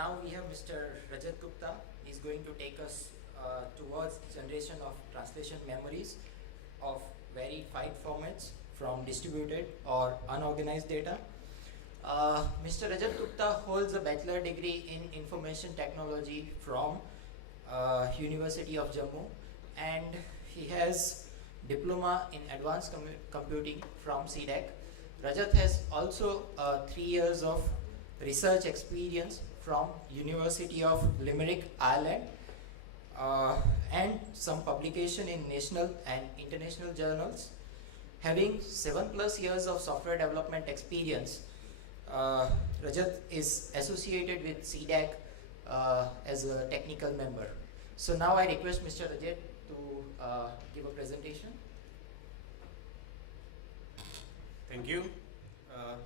now we have Mr. Rajat Gupta. He's going to take us towards generation of translation memories of varied file formats from distributed or unorganized data. Mr. Rajat Gupta holds a bachelor degree in information technology from University of Jammu, and he has diploma in advanced computing from CDAC. Rajat has also 3 years of research experience from University of Limerick, Ireland, and some publication in national and international journals. Having 7+ years of software development experience, Rajat is associated with CDAC as a technical member. So now I request Mr. Rajat to give a presentation. Thank you.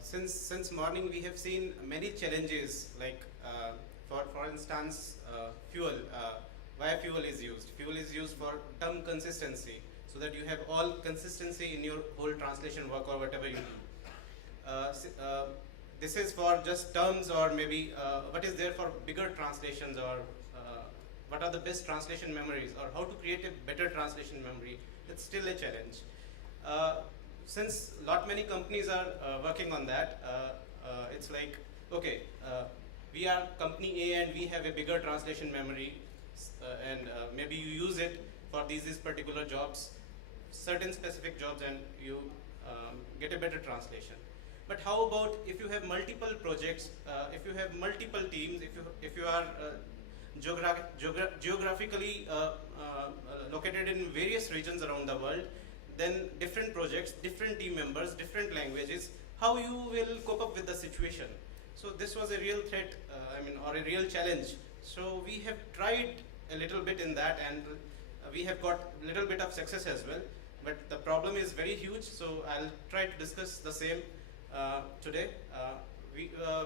Since morning we have seen many challenges, like for instance fuel. Why fuel is used? Fuel is used for term consistency, so that you have all consistency in your whole translation work or whatever you do. This is for just terms, or maybe what is there for bigger translations, or what are the best translation memories, or how to create a better translation memory. It's still a challenge. Since many companies are working on that, it's like, okay, we are company A and we have a bigger translation memory, and maybe you use it for these particular jobs, certain specific jobs, and you get a better translation. But how about if you have multiple projects, if you have multiple teams, if you are geographically located in various regions around the world, then different projects, different team members, different languages, how you will cope up with the situation. So this was a real threat, or a real challenge. So we have tried a little bit in that, and we have got a little bit of success as well. But the problem is very huge, so I'll try to discuss the same today.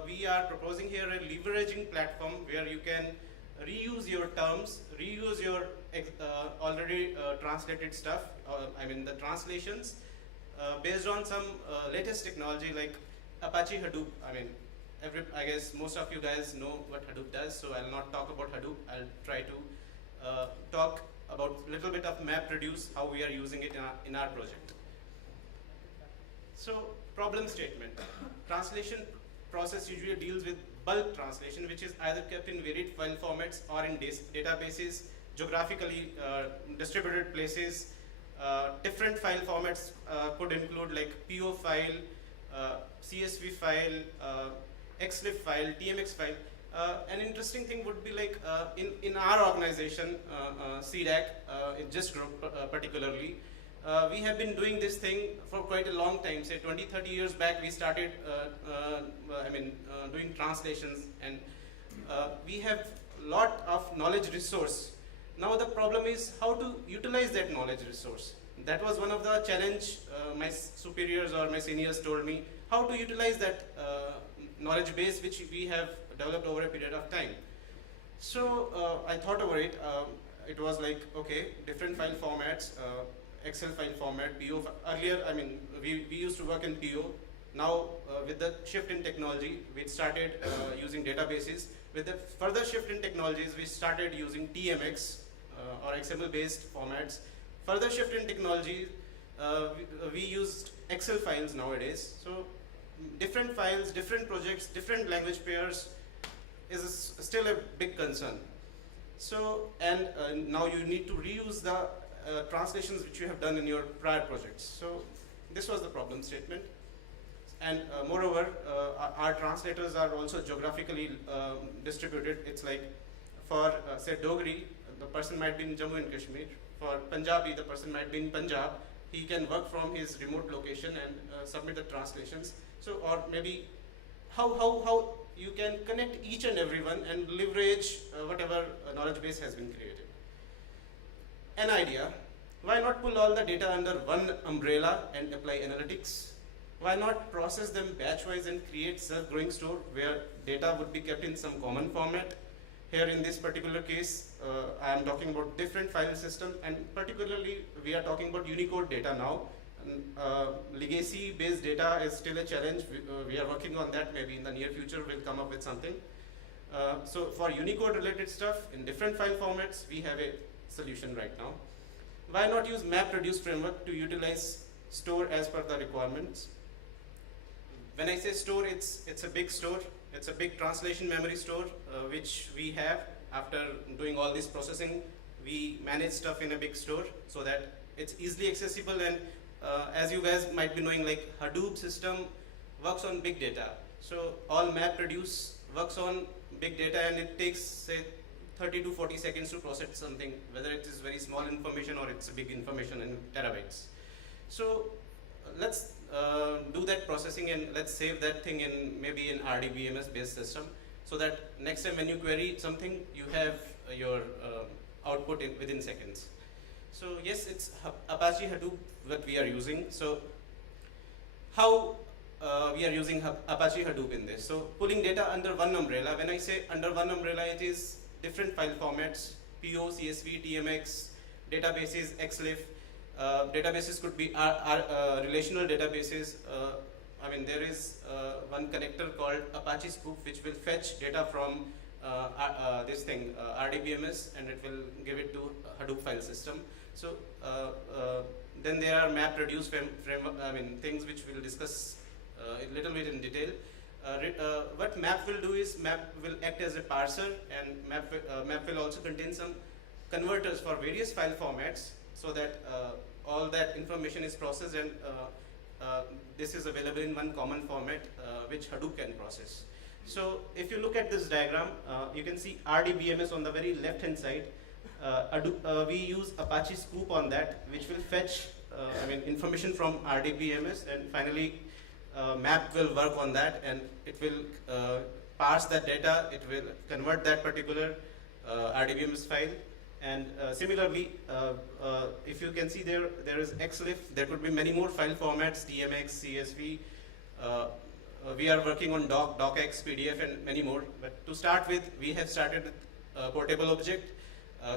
We are proposing here a leveraging platform where you can reuse your terms, reuse your already translated stuff, the translations, based on some latest technology like Apache Hadoop. I guess most of you guys know what Hadoop does, so I'll not talk about Hadoop. I'll try to talk about a little bit of MapReduce, how we are using it in our project. So, problem statement. Translation process usually deals with bulk translation, which is either kept in varied file formats or in databases, geographically distributed places. Different file formats could include like PO file, CSV file, XLIF file, TMX file. An interesting thing would be like in our organization, CDAC, in GIST group particularly, we have been doing this thing for quite a long time. Say 20-30 years back, we started doing translations, and we have a lot of knowledge resource. Now the problem is how to utilize that knowledge resource. That was one of the challenge my superiors or my seniors told me, how to utilize that knowledge base which we have developed over a period of time. So I thought over it. It was like, okay, different file formats, Excel file format, PO. Earlier, we used to work in PO. Now, with the shift in technology, we started using databases. With the further shift in technologies, we started using TMX or XML-based formats. Further shift in technology, we used Excel files nowadays. So, different files, different projects, different language pairs is still a big concern. So, and now you need to reuse the translations which you have done in your prior projects. So, this was the problem statement. And moreover, our translators are also geographically distributed. It's like for say Dogri, the person might be in Jammu and Kashmir. For Punjabi, the person might be in Punjab. He can work from his remote location and submit the translations. So, or maybe how you can connect each and everyone and leverage whatever knowledge base has been created. An idea: why not pull all the data under one umbrella and apply analytics? Why not process them batch-wise and create self-growing store where data would be kept in some common format? Here in this particular case, I am talking about different file system, and particularly we are talking about Unicode data now. Legacy-based data is still a challenge. We are working on that. Maybe in the near future we'll come up with something. So for Unicode related stuff in different file formats, we have a solution right now. Why not use MapReduce framework to utilize store as per the requirements? When I say store, it's a big store. It's a big translation memory store, which we have. After doing all this processing, we manage stuff in a big store so that it's easily accessible. And as you guys might be knowing, like Hadoop system works on big data. So all MapReduce works on big data, and it takes, say, 30 to 40 seconds to process something, whether it is very small information or it's a big information in terabytes. So let's do that processing, and let's save that thing in maybe an RDBMS based system, so that next time when you query something, you have your output within seconds. So yes, it's Apache Hadoop that we are using. So how we are using Apache Hadoop in this? So pulling data under one umbrella. When I say under one umbrella, it is different file formats: PO, CSV, TMX, databases, XLIF. Databases could be relational databases. I mean, there is one connector called Apache Scoop, which will fetch data from this thing, RDBMS, and it will give it to Hadoop file system. So then there are MapReduce framework, I mean, things which we'll discuss a little bit in detail. What map will do is map will act as a parser, and map will also contain some converters for various file formats, so that all that information is processed, and this is available in one common format which Hadoop can process. So if you look at this diagram, you can see RDBMS on the very left hand side. We use Apache Scoop on that, which will fetch information from RDBMS, and finally map will work on that, and it will parse that data, it will convert that particular RDBMS file. And similarly, if you can see there is XLIF. There could be many more file formats: TMX, CSV. We are working on docx, PDF, and many more. But to start with, we have started with portable object,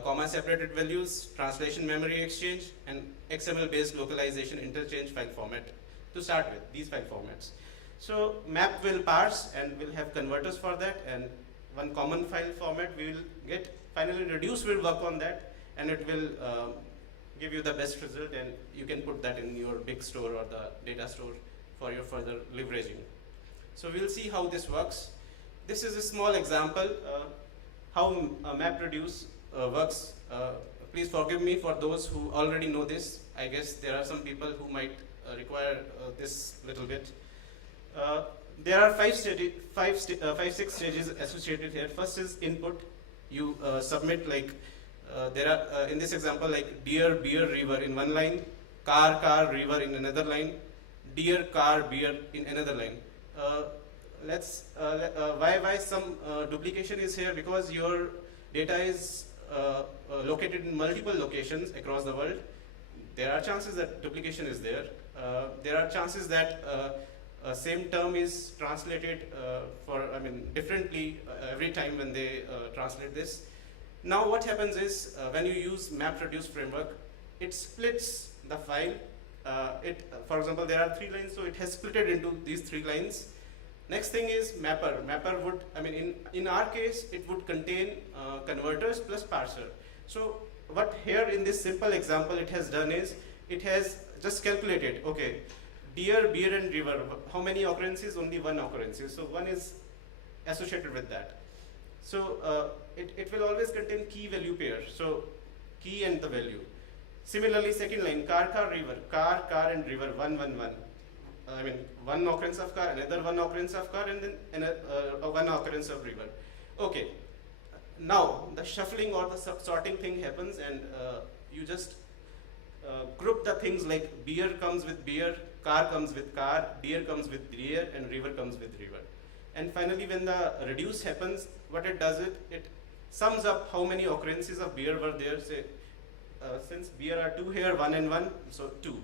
comma-separated values, translation memory exchange, and XML-based localization interchange file format. To start with these file formats. So map will parse and will have converters for that, and one common file format we will get. Finally, reduce will work on that, and it will give you the best result, and you can put that in your big store or the data store for your further leveraging. So we'll see how this works. This is a small example how MapReduce works. Please forgive me for those who already know this. I guess there are some people who might require this little bit. There are five, six stages associated here. First is input. You submit, like there are in this example, like deer, beer, river in one line, car, river in another line, deer, car, beer in another line. Why some duplication is here? Because your data is located in multiple locations across the world. There are chances that duplication is there. There are chances that same term is translated differently every time when they translate this. Now what happens is when you use MapReduce framework, it splits the file. For example, there are 3 lines, so it has split it into these 3 lines. Next thing is mapper. Mapper would, in our case, it would contain converters plus parser. So what here in this simple example it has done is, it has just calculated, okay, deer, beer, and river, how many occurrences? Only one occurrence. So one is associated with that. So it will always contain key value pair. So key and the value. Similarly, second line, car, river, car, and river, 1, 1, 1. One occurrence of car, another one occurrence of car, and then one occurrence of river. Okay. Now the shuffling or the sorting thing happens, and you just group the things like beer comes with beer, car comes with car, deer comes with deer, and river comes with river. And finally, when the reduce happens, what it does, it sums up how many occurrences of beer were there. Say, since beer are 2 here, 1 and 1, so 2.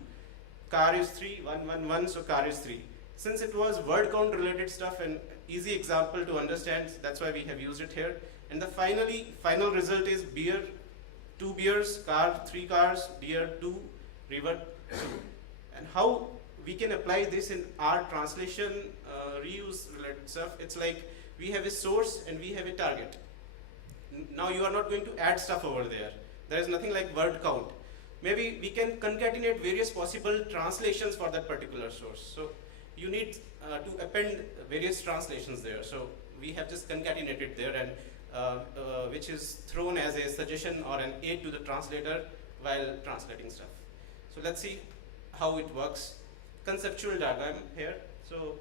Car is 3, 1, 1, 1, so car is 3. Since it was word count related stuff, and easy example to understand, that's why we have used it here. And the final result is beer, 2 beers, car, 3 cars, deer, 2, river, 2. And how we can apply this in our translation reuse related stuff, it's like We have a source and we have a target. Now you are not going to add stuff over there. There is nothing like word count. Maybe we can concatenate various possible translations for that particular source. So you need to append various translations there. So we have just concatenated there, and which is thrown as a suggestion or an aid to the translator while translating stuff. So let's see how it works. Conceptual diagram here. So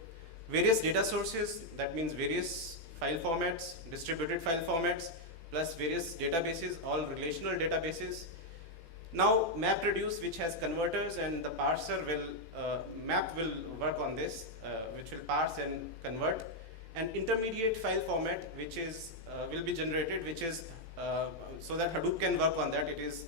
various data sources, that means various file formats, distributed file formats, plus various databases, all relational databases. Now MapReduce, which has converters, and the parser will, map will work on this, which will parse and convert. An intermediate file format which is will be generated, which is so that Hadoop can work on that. It is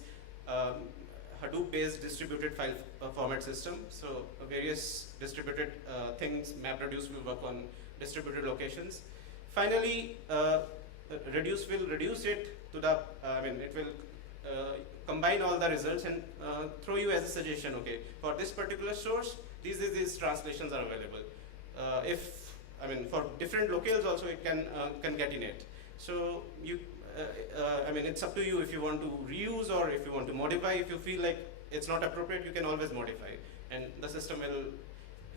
Hadoop based distributed file format system. So various distributed things, MapReduce will work on distributed locations. Finally, Reduce will reduce it to the, it will combine all the results and throw you as a suggestion, okay, for this particular source, these translations are available. For different locales also it can concatenate. So you, it's up to you if you want to reuse or if you want to modify. If you feel like it's not appropriate, you can always modify, and the system will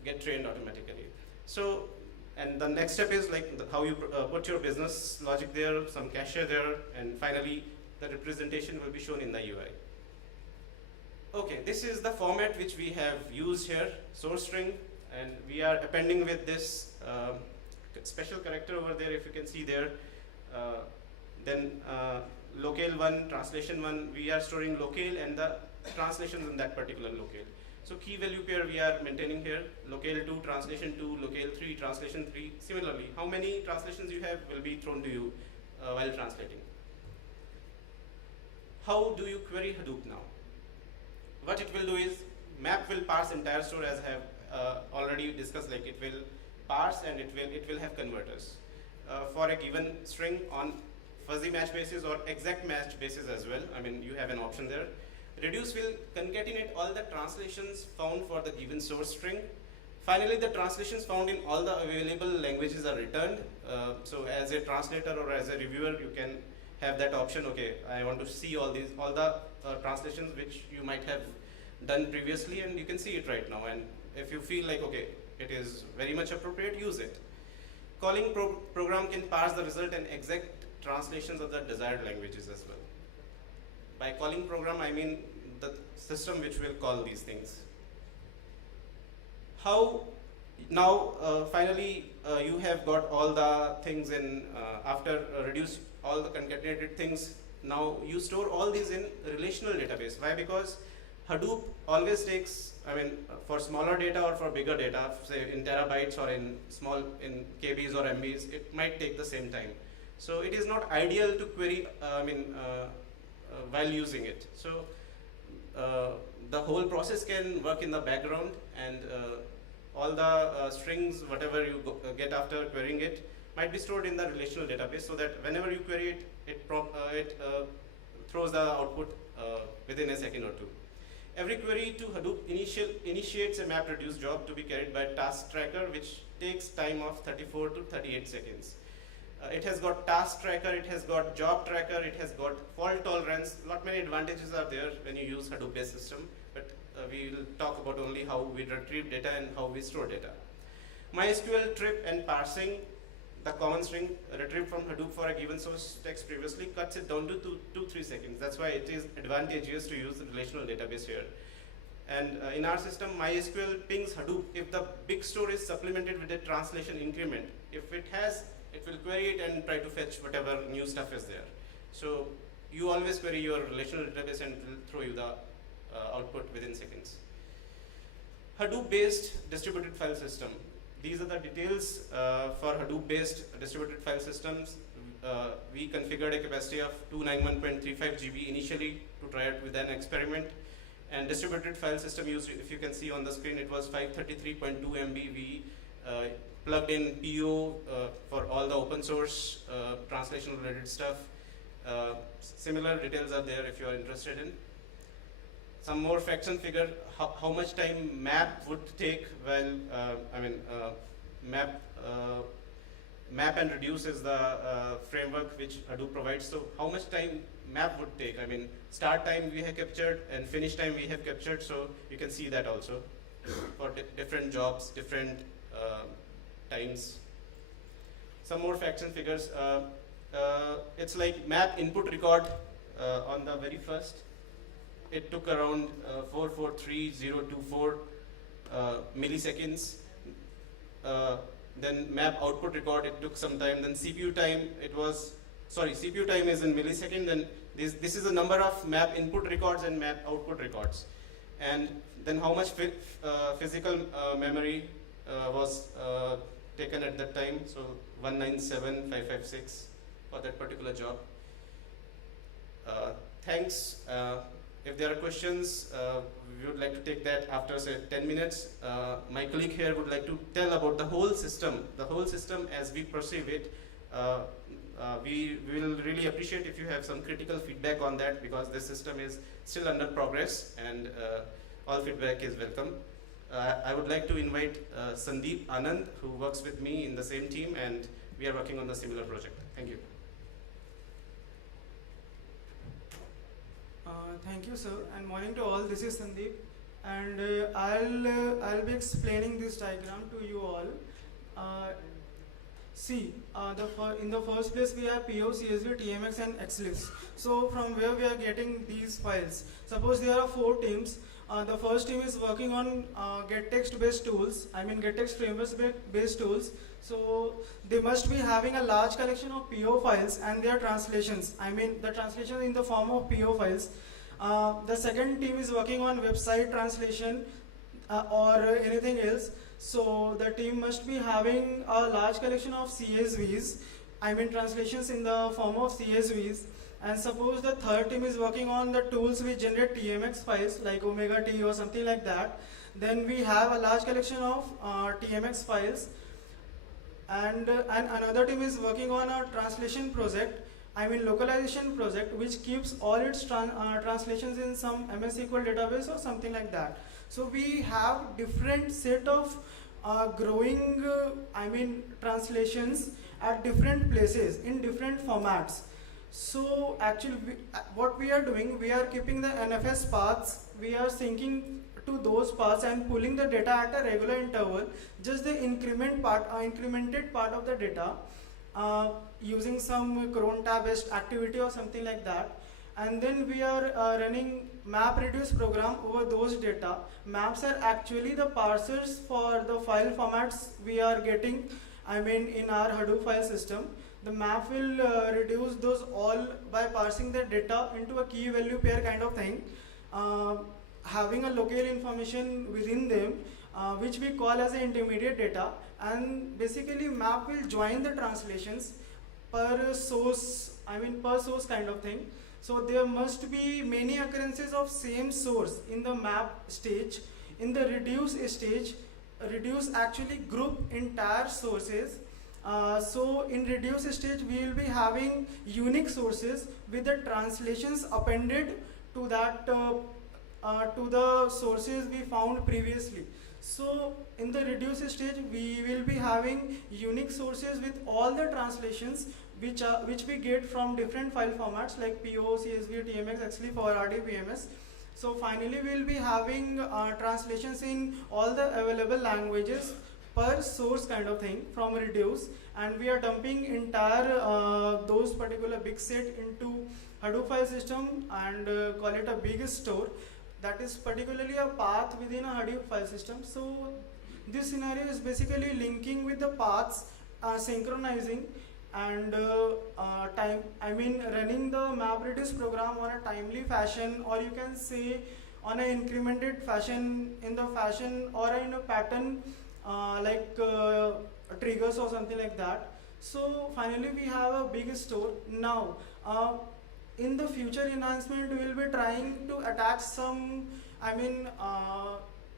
get trained automatically. So, and the next step is like how you put your business logic there, some cache there, and finally the representation will be shown in the UI. Okay, this is the format which we have used here, source string, and we are appending with this special character over there, if you can see there. Then locale 1, translation 1, we are storing locale and the translations in that particular locale. So key value pair we are maintaining here, locale 2, translation 2, locale 3, translation 3. Similarly, how many translations you have will be thrown to you while translating. How do you query Hadoop now? What it will do is, map will parse entire store, as I have already discussed. Like it will parse and it will have converters for a given string on fuzzy match basis or exact match basis as well. You have an option there. Reduce will concatenate all the translations found for the given source string. Finally, the translations found in all the available languages are returned. So as a translator or as a reviewer, you can have that option. Okay, I want to see all the translations which you might have done previously, and you can see it right now. And if you feel like, okay, it is very much appropriate, use it. Calling program can parse the result and exact translations of the desired languages as well. By calling program, I mean the system which will call these things. How now finally you have got all the things in after reduce all the concatenated things. Now you store all these in relational database. Why? Because Hadoop always takes, for smaller data or for bigger data, say in terabytes or in KBs or MBs, it might take the same time. So it is not ideal to query while using it. So the whole process can work in the background, and all the strings, whatever you get after querying it, might be stored in the relational database, so that whenever you query it, it throws the output within a second or two. Every query to Hadoop initiates a MapReduce job to be carried by task tracker, which takes time of 34 to 38 seconds. It has got task tracker, it has got job tracker, it has got fault tolerance. Lot many advantages are there when you use Hadoop-based system, but we will talk about only how we retrieve data and how we store data. MySQL trip and parsing the common string retrieved from Hadoop for a given source text previously cuts it down to 2-3 seconds. That's why it is advantageous to use the relational database here. And in our system, MySQL pings Hadoop if the big store is supplemented with a translation increment. If it has, it will query it and try to fetch whatever new stuff is there. So you always query your relational database and it will throw you the output within seconds. Hadoop-based distributed file system. These are the details for Hadoop-based distributed file systems. We configured a capacity of 291.35 GB initially to try it with an experiment. And distributed file system used, if you can see on the screen, it was 533.2 MB. We plugged in PO for all the open source translation related stuff. Similar details are there if you are interested in. Some more facts and figure, how much map and reduce is the framework which Hadoop provides. So how much time map would take? I mean, start time we have captured and finish time we have captured, so you can see that also for different jobs, different times. Some more facts and figures. It's like map input record on the very first. It took around 443024 milliseconds. Then map output record, it took some time. Then CPU time, CPU time is in millisecond. Then this is the number of map input records and map output records. And then how much physical memory was taken at that time. So 197,556 for that particular job. Thanks. If there are questions, we would like to take that after say 10 minutes. My colleague here would like to tell about the whole system as we perceive it. We will really appreciate if you have some critical feedback on that, because this system is still under progress, and all feedback is welcome. I would like to invite Sandeep Anand, who works with me in the same team, and we are working on the similar project. Thank you. Thank you, sir, and morning to all. This is Sandeep, and I'll be explaining this diagram to you all. In the first place we have PO, CSV, TMX, and XLIFs. So from where we are getting these files? Suppose there are 4 teams. The first team is working on gettext based tools. I mean gettext frameworks based tools. So they must be having a large collection of PO files and their translations. I mean the translation in the form of PO files. The second team is working on website translation or anything else. So the team must be having a large collection of CSVs. I mean translations in the form of CSVs. And suppose the third team is working on the tools which generate TMX files like Omega T or something like that. Then we have a large collection of TMX files. And another team is working on a translation project, I mean localization project, which keeps all its translations in some MS SQL database or something like that. So we have different set of growing, translations at different places in different formats. So actually what we are doing, we are keeping the NFS paths, we are syncing to those paths and pulling the data at a regular interval, just the incremented part of the data using some cron tab based activity or something like that. And then we are running map reduce program over those data. Maps are actually the parsers for the file formats we are getting, in our Hadoop file system. The map will reduce those all by parsing the data into a key value pair kind of thing, having a local information within them, which we call as an intermediate data. And basically map will join the translations per source kind of thing. So there must be many occurrences of same source in the map stage. In the reduce stage, reduce actually group entire sources. So in reduce stage we will be having unique sources with the translations appended to that to the sources we found previously. So in the reduce stage we will be having unique sources with all the translations which we get from different file formats like PO, CSV, TMX, XLIF or RDBMS. So finally we will be having translations in all the available languages per source kind of thing from reduce, and we are dumping entire those particular big set into Hadoop file system and call it a big store. That is particularly a path within a Hadoop file system. So this scenario is basically linking with the paths, synchronizing and running the map reduce program on a timely fashion, or you can say on an incremented fashion, in the fashion or in a pattern triggers or something like that. So finally we have a big store. Now in the future enhancement we will be trying to attach some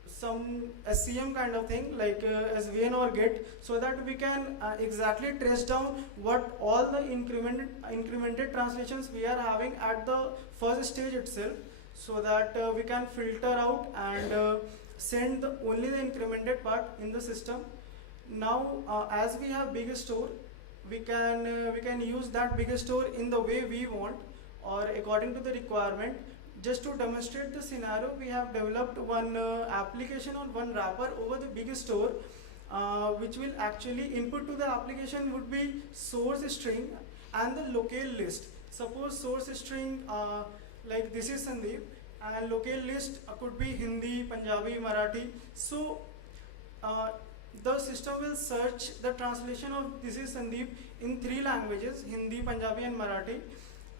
some SCM kind of thing like SVN or GET, so that we can exactly trace down what all the incremented translations we are having at the first stage itself, so that we can filter out and send only the incremented part in the system. Now as we have big store, we can use that big store in the way we want or according to the requirement. Just to demonstrate the scenario, we have developed one application on one wrapper over the big store, which will actually input to the application would be source string and the locale list. Suppose source string like this is Sandeep, and locale list could be Hindi, Punjabi, Marathi. So the system will search the translation of this is Sandeep in 3 languages, Hindi, Punjabi and Marathi.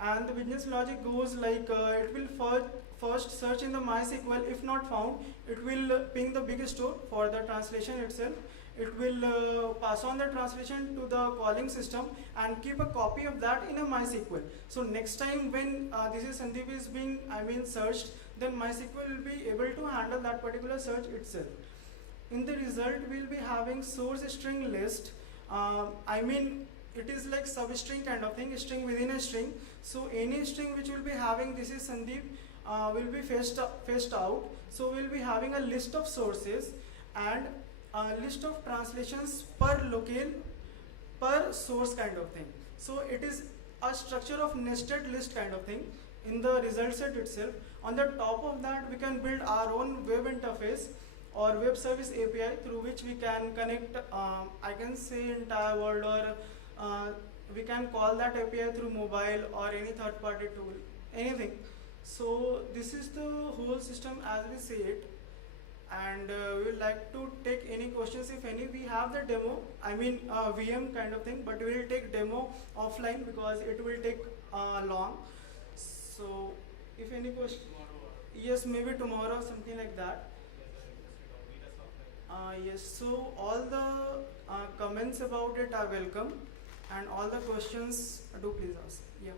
And the business logic goes like it will first search in the MySQL. If not found, it will ping the big store for the translation itself. It will pass on the translation to the calling system and keep a copy of that in a MySQL. So next time when this is Sandeep is being searched, then MySQL will be able to handle that particular search itself. In the result, we'll be having source string list. It is like substring kind of thing, string within a string. So any string which will be having this is Sandeep will be fetched out. So we'll be having a list of sources and a list of translations per locale, per source kind of thing. So it is a structure of nested list kind of thing in the result set itself. On the top of that, we can build our own web interface or web service API through which we can connect, I can say entire world, or we can call that API through mobile or any third party tool, anything. So this is the whole system as we see it, and we would like to take any questions if any. We have the demo, VM kind of thing, but we will take demo offline because it will take long. So if any question, yes, maybe tomorrow, something like that. Yes, so all the comments about it are welcome, and all the questions do please ask. Yeah.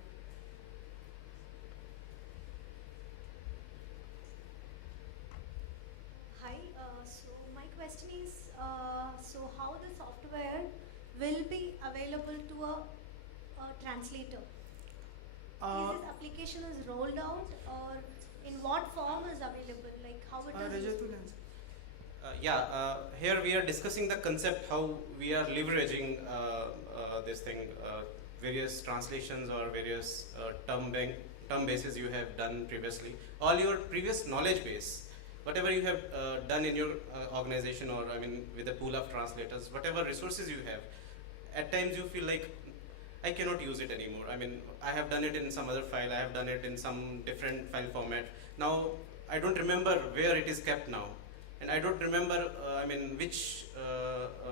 Hi, so my question is, so how the software will be available to a translator? Is this application is rolled out, or in what form is available? Like how it is? Rajat will answer. Here we are discussing the concept how we are leveraging this thing, various translations or various term bases you have done previously. All your previous knowledge base, whatever you have done in your organization, or with a pool of translators, whatever resources you have, at times you feel like I cannot use it anymore. I have done it in some other file, I have done it in some different file format. Now I don't remember where it is kept now. And I don't remember, which,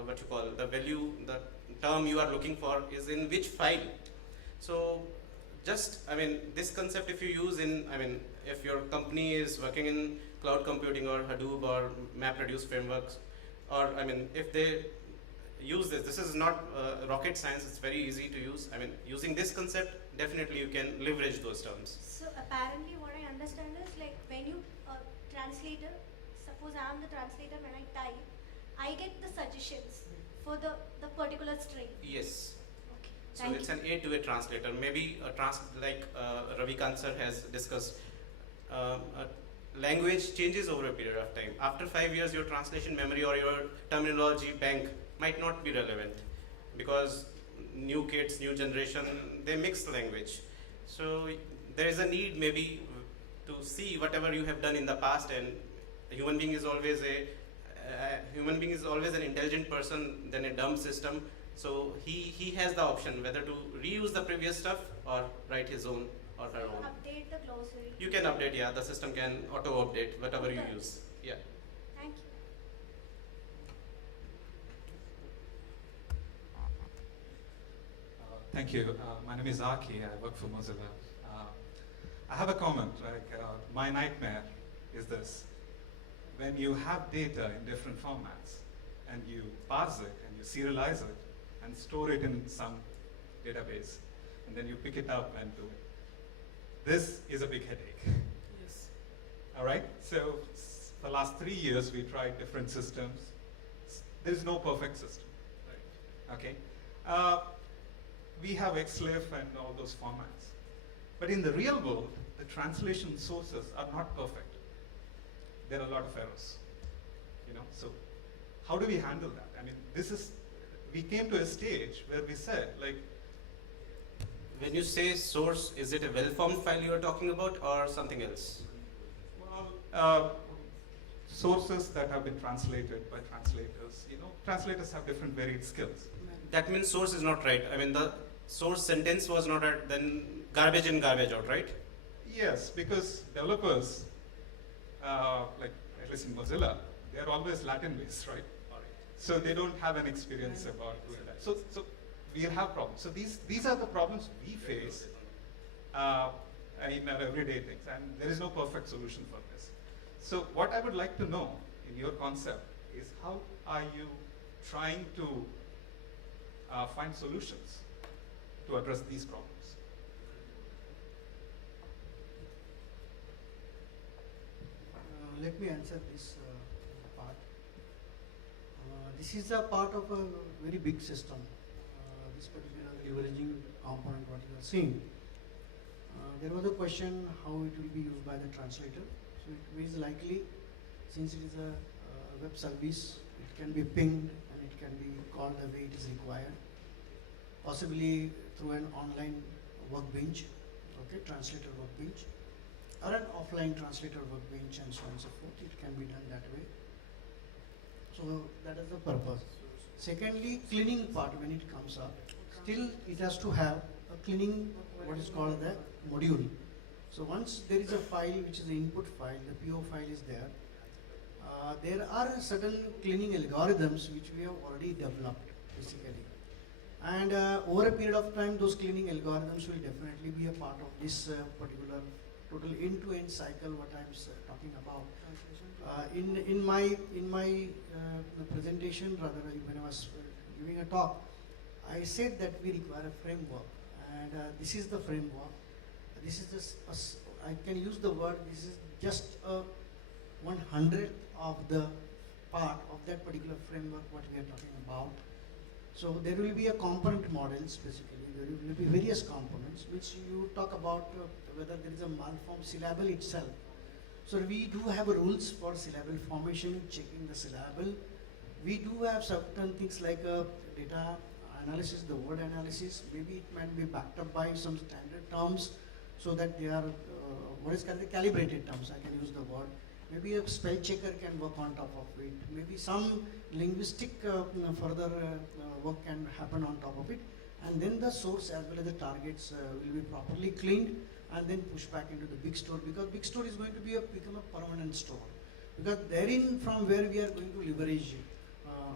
what you call, the value, the term you are looking for is in which file. So just, this concept if you use in, if your company is working in cloud computing or Hadoop or MapReduce frameworks, or if they use this is not rocket science, it's very easy to use. Using this concept, definitely you can leverage those terms. So apparently what I understand is like when you translator, suppose I am the translator, when I type, I get the suggestions for the particular string. Yes. Okay. So Thank it's you. an A-to-A translator. Maybe like Ravikant sir has discussed, language changes over a period of time. After 5 years, your translation memory or your terminology bank might not be relevant, because new kids, new generation, they mix an So there is a need maybe to see whatever you have done in the past, and a human being is always an intelligent person than a dumb system. So he has the option whether to reuse the previous stuff or write his own or her own. Update the glossary. You can update, yeah. The system can auto update whatever you Okay. use. Yeah. Thank you. Thank you. My name is Aki. I work for Mozilla. I have a comment. My nightmare is this. When you have data in different formats and you parse it and you serialize it and store it in some database, and then you pick it up and do it. This is a big headache. Yes. All right? So for the last 3 years, we tried different systems. There's no perfect system. Right? Okay? We have XLIF and all those formats. But in the real world, the translation sources are not perfect. There are a lot of errors. So how do we handle that? we came to a stage where we said, like, When you say source, is it a well-formed file you are talking about or something else? well, sources that have been translated by translators. You know, translators have different varied skills. That means source is not right. I mean, the source sentence was not right, then garbage in, garbage out, right? Yes, because developers, like at least in Mozilla, they're always Latin-based, right? So they don't have an experience about doing that. So we'll have problems. So these are the problems we face in our everyday things, and there is no perfect solution for this. So what I would like to know in your concept is how are you trying to find solutions to address these problems? Let me answer this part. This is a part of a very big system. This particular leveraging component, what you are seeing. There was a question how it will be used by the translator. So it is likely, since it is a web service, it can be pinged and it can be called the way it is required. Possibly through an online workbench, okay, translator workbench, or an offline translator workbench, and so on and so forth. It can be done that way. So that is the purpose. Secondly, cleaning part when it comes up, still it has to have a cleaning, what is called the module. So once there is a file which is the input file, the PO file is there, there are certain cleaning algorithms which we have already developed basically. And over a period of time, those cleaning algorithms will definitely be a part of this particular total end-to-end cycle what I'm talking about. In my presentation, rather when I was giving a talk, I said that we require a framework, and this is the framework. This is just I can use the word. This is just a 1/100th of the part of that particular framework what we are talking about. So there will be a component models basically. There will be various components which you talk about whether there is a malformed syllable itself. So we do have rules for syllable formation, checking the syllable. We do have certain things like data analysis, the word analysis. Maybe it might be backed up by some standard terms so that they are what is called the calibrated terms. I can use the word. Maybe a spell checker can work on top of it. Maybe some linguistic further work can happen on top of it. And then the source as well as the targets will be properly cleaned and then pushed back into the big store, because big store is going to become a permanent store. Because therein from where we are going to leverage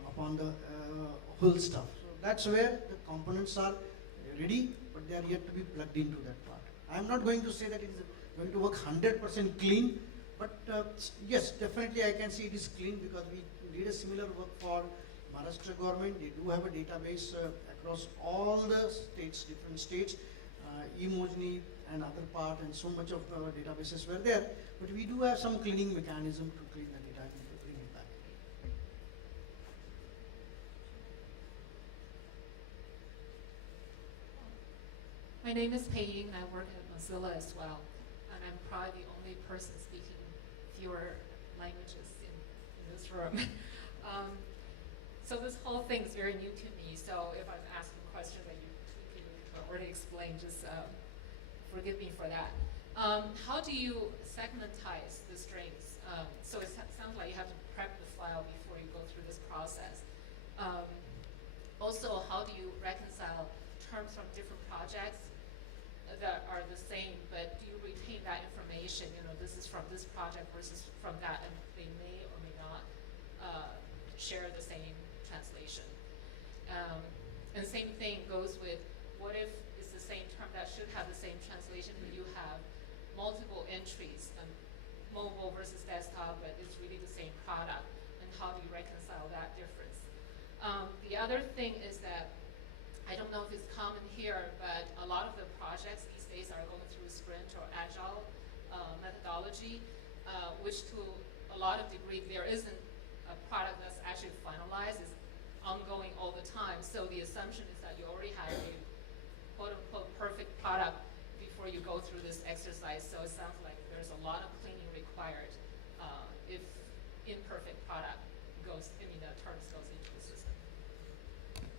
upon the whole stuff. So that's where the components are ready, but they are yet to be plugged into that part. I am not going to say that it is going to work 100% clean, but yes, definitely I can see it is clean because we did a similar work for Maharashtra government. They do have a database across all the states, different states, eMojni and other part, and so much of databases were there. But we do have some cleaning mechanism to clean the data and to bring it back. My name is Pei Ying, and I work at Mozilla as well. And I'm probably the only person speaking fewer languages in this room. So this whole thing is very new to me, so if I'm asking a question that you already explained, just forgive me for that. How do you segmentize the strings? So it sounds like you have to prep the file before you go through this process. Also, how do you reconcile terms from different projects that are the same, but do you retain that information? You know, this is from this project versus from that, and they may or may not share the same translation. And same thing goes with what if it's the same term that should have the same translation, but you have multiple entries, mobile versus desktop, but it's really the same product, and how do you reconcile that difference? The other thing is that I don't know if it's common here, but a lot of the projects these days are going through Sprint or Agile methodology, which to a lot of degree there isn't a product that's actually finalized, it's ongoing all the time. So the assumption is that you already have a quote unquote perfect product before you go through this exercise. So it sounds like there's a lot of cleaning required if imperfect product goes, the terms goes into the system.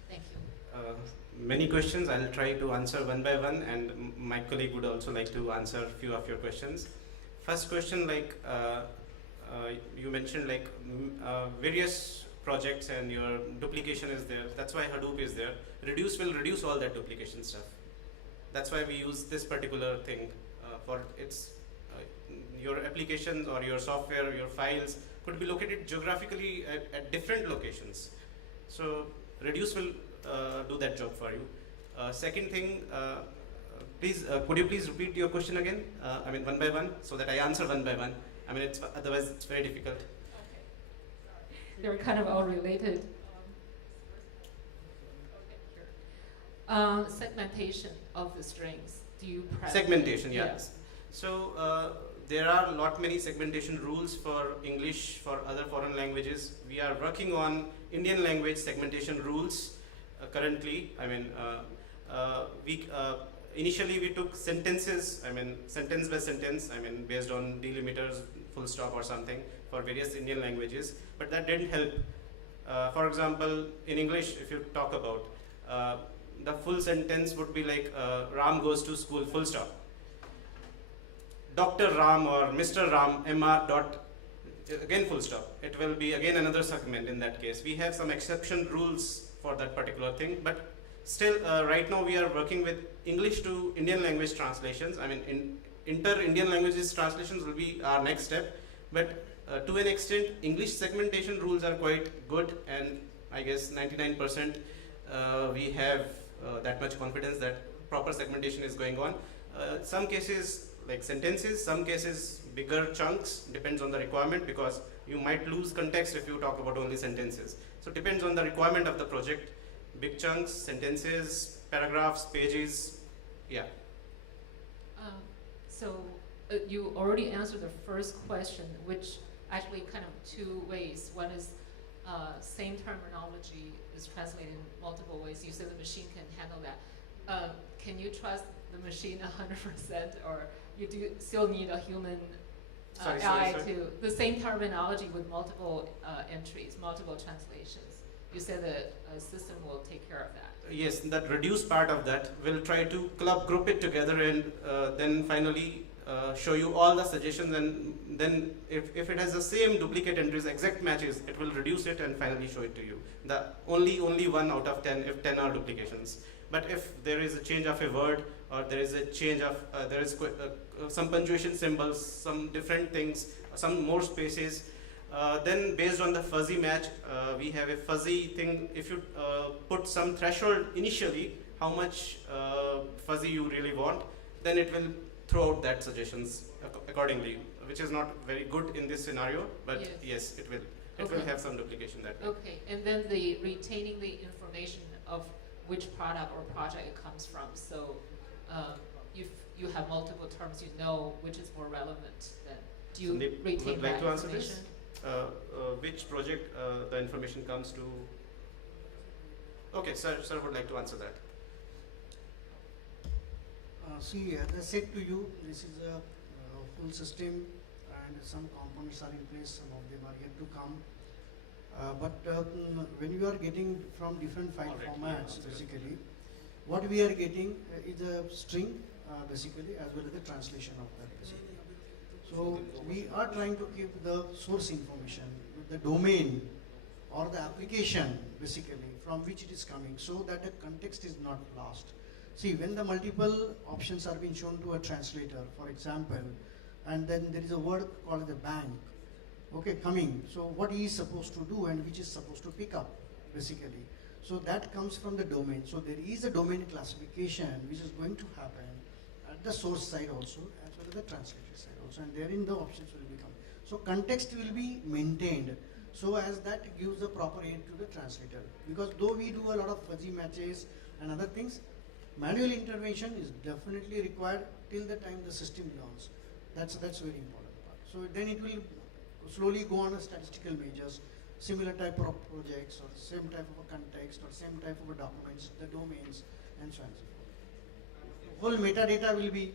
Thank you. Many questions. I'll try to answer one by one, and my colleague would also like to answer a few of your questions. First question, you mentioned various projects and your duplication is there. That's why Hadoop is there. Reduce will reduce all that duplication stuff. That's why we use this particular thing for its your applications or your software, your files could be located geographically at different locations. So reduce will do that job for you. Second thing, please could you please repeat your question again? I mean one by one, so that I answer one by one. I mean otherwise it's very difficult. Okay. Sorry. They're kind of all related. Segmentation of the strings. Do you segmentation? Yes. So there are many segmentation rules for English, for other foreign languages. We are working on Indian language segmentation rules currently. I mean, initially we took sentences. I mean, sentence by sentence. I mean, based on delimiters, full stop or something for various Indian languages. But that didn't help. For example, in English, if you talk about the full sentence would be like Ram goes to school, full stop. Dr. Ram or Mr. Ram, MR dot, again full stop. It will be again another segment in that case. We have some exception rules for that particular thing, but still right now we are working with English to Indian language translations. I mean, inter-Indian languages translations will be our next step, but to an extent, English segmentation rules are quite good, and I guess 99% we have that much confidence that proper segmentation is going on. Some cases like sentences, some cases bigger chunks, depends on the requirement, because you might lose context if you talk about only sentences. So it depends on the requirement of the project. Big chunks, sentences, paragraphs, pages, yeah. You already answered the first question, which actually kind of two ways. One is same terminology is translated in multiple ways. You said the machine can handle that. Can you trust the machine 100%, or you do still need a human AI to the same terminology with multiple entries, multiple translations? You said that a system will take care of that. Yes, that reduced part of that, we'll try to group it together, and then finally show you all the suggestions, and then if it has the same duplicate entries, exact matches, it will reduce it and finally show it to you. The only 1 out of 10 if 10 are duplications. But if there is a change of a word, or there is a change of some punctuation symbols, some different things, some more spaces, then based on the fuzzy match, we have a fuzzy thing. If you put some threshold initially, how much fuzzy you really want, then it will throw out that suggestions accordingly, which is not very good in this scenario, but yes, it will. It will have some duplication that way. Okay, and then the retaining the information of which product or project it comes from. So if you have multiple terms, you know which is more relevant. Then do you Sandeep, retain would like that to answer information? this? Which project the information comes to? Okay, sir would like to answer that. See, as I said to you, this is a full system, and some components are in place, some of them are yet to come. When you are getting from different file formats, basically, what we are getting is a string, basically, as well as the translation of that, basically. So we are trying to keep the source information, the domain or the application, basically, from which it is coming, so that the context is not lost. See, when the multiple options are being shown to a translator, for example, and then there is a word called the bank, okay, coming. So what he is supposed to do and which is supposed to pick up, basically. So that comes from the domain. So there is a domain classification which is going to happen at the source side also, as well as the translator side also, and therein the options will become. So context will be maintained, so as that gives the proper aid to the translator. Because though we do a lot of fuzzy matches and other things, manual intervention is definitely required till the time the system learns. That's very important part. So then it will slowly go on a statistical measures, similar type of projects, or same type of a context, or same type of a documents, the domains, and so on and so forth. Whole metadata will be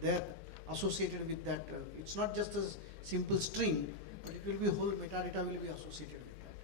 there associated with that. It's not just a simple string, but it will be whole metadata will be associated with that.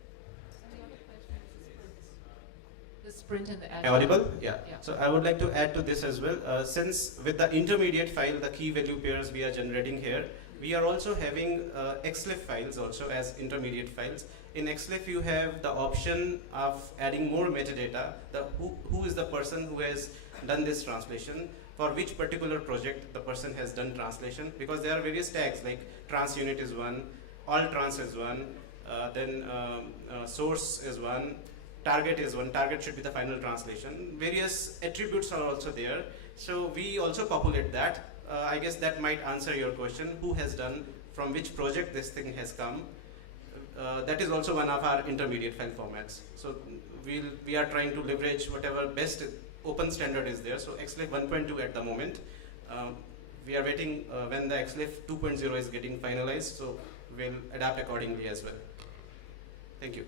The The Sprint and the Am I Agile. audible? Yeah. Yeah. So I would like to add to this as well. Since with the intermediate file, the key value pairs we are generating here, we are also having XLIF files also as intermediate files. In XLIF, you have the option of adding more metadata. Who is the person who has done this translation, for which particular project the person has done translation, because there are various tags like trans unit is one, all trans is one, then source is one, target is one, target should be the final translation. Various attributes are also there. So we also populate that. I guess that might answer your question, who has done, from which project this thing has come. That is also one of our intermediate file formats. So we are trying to leverage whatever best open standard is there. So XLIF 1.2 at the moment. We are waiting when the XLIF 2.0 is getting finalized, so we'll adapt accordingly as well. Thank you.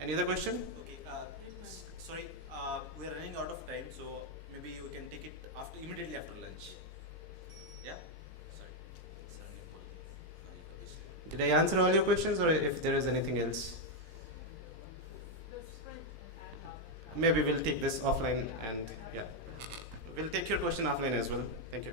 Any other question? Okay, sorry, we are running out of time, so maybe we can take it immediately after lunch. Yeah? Sorry. Did I answer all your questions, or if there is anything else? The Sprint and Agile. Maybe we'll take this offline, and yeah. We'll take your question offline as well. Thank you.